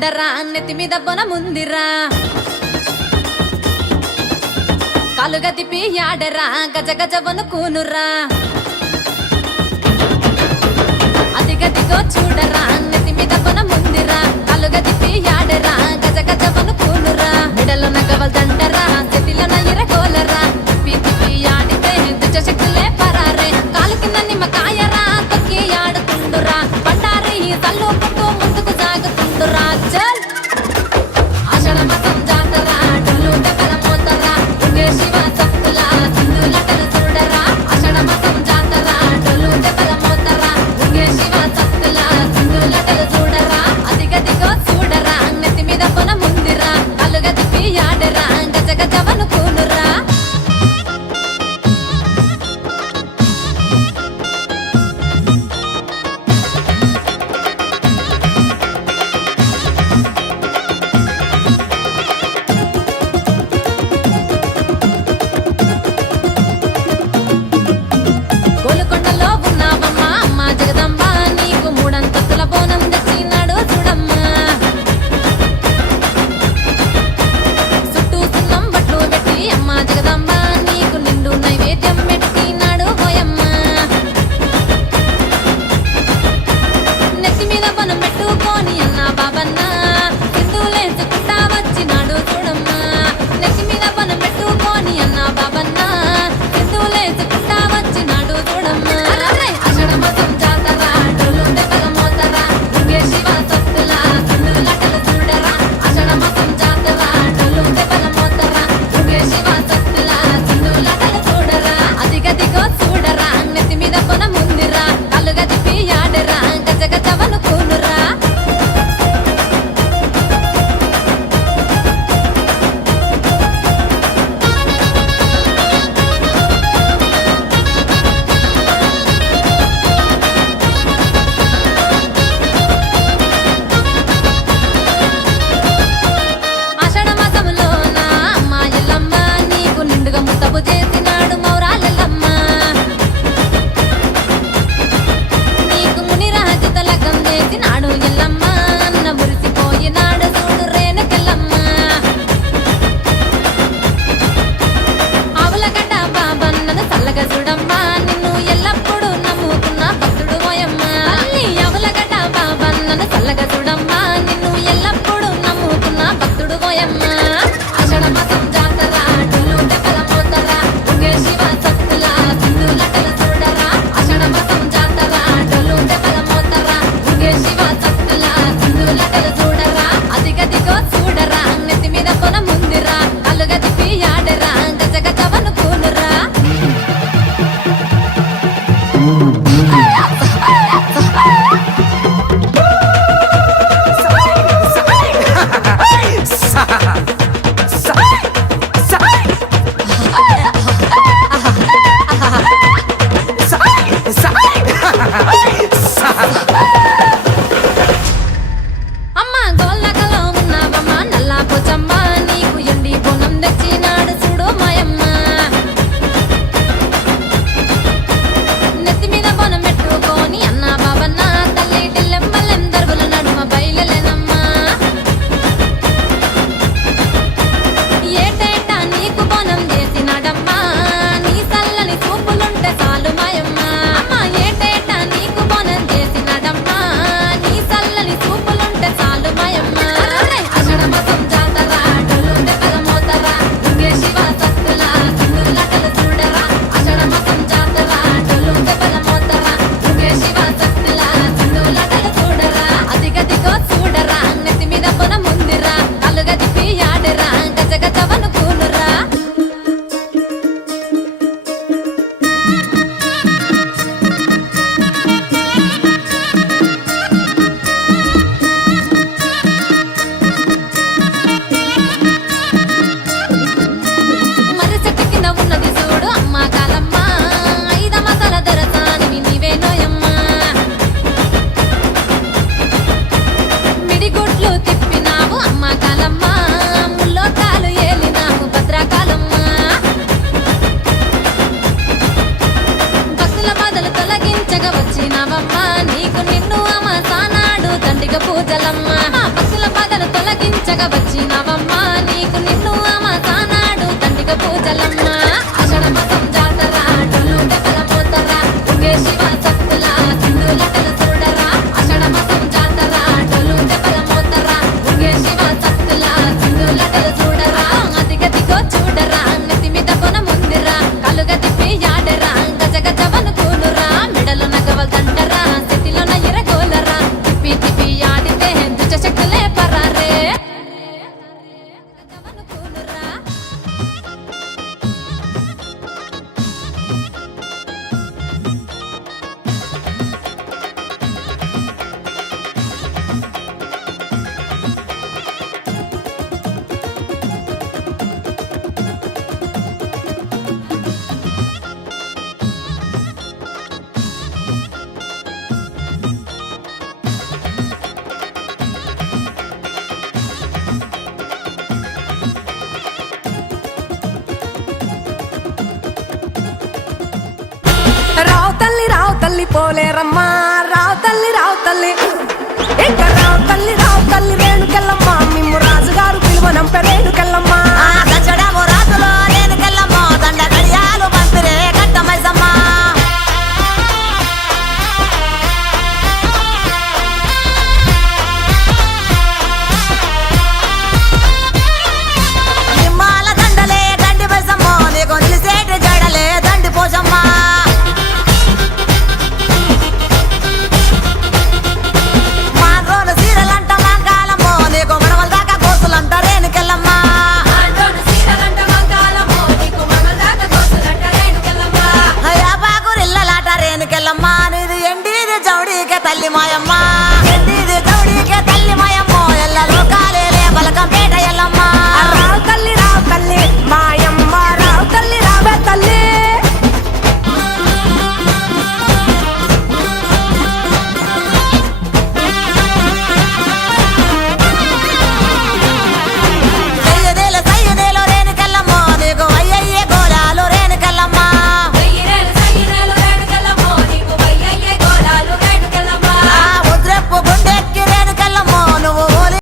చూడరా నెత్తి మీద బొనముందిరా కాలుగా తిప్పి ఆడరా గజ గజ వనుకూనురా అదిగదిగో చూడరా నెత్తి మీద బొనముందిరా కాలుగా తిప్పి ఆడరా గజ గజ వనుకూనురా మెడలో నగవల్ దండరా చేతిలో ఇరగోలరా తిప్పి తిప్పి ఆడితే దుచ్చ శక్తులే పరారే కాలు కింద నిమ్మకాయరా తొక్కి ఆడుతుండురా బండారి తల్లుకుంటూ ముందుకు సాగుతుండురా చల్ ఆషాఢ మాసం జాతర డొల్లు దెబ్బల మోతరా దుర్గే శివ సత్తుల సింధులటలు చూడరా ఆషాఢ మాసం జాతర డొల్లు దెబ్బల మోతరా దుర్గే శివ సత్తుల సింధులటలు చూడరా అదిగదిగో చూడరా నెత్తి మీద పూజించగా వచ్చినవమ్మా నీకు నిన్ను అమసానాడు దండిగ పూజలమ్మ ఆషాఢ మాసం జాతర డొల్లు దెబ్బల మోతరా ఒకే శివ సత్తుల సింధులటలు చూడరా ఆషాఢ మాసం జాతర డొల్లు దెబ్బల మోతరా ఒకే శివ సత్తుల సింధులటలు చూడరా అదిగదిగో చూడరా నెత్తి మీద కొన ముందిరా కలుగ తిప్పి యాడరా గజ గజవను కూనురా మెడలో నగవల్ దండరా చేతిలోన ఎరగోలరా తిప్పి తిప్పి ఆడితే దుష్ట శక్తులే పరారే గజవను కూనురా రావు తల్లి పోలేరమ్మా రావు తల్లి ఇంకా రావు తల్లి రేణుకెళ్ళమ్మా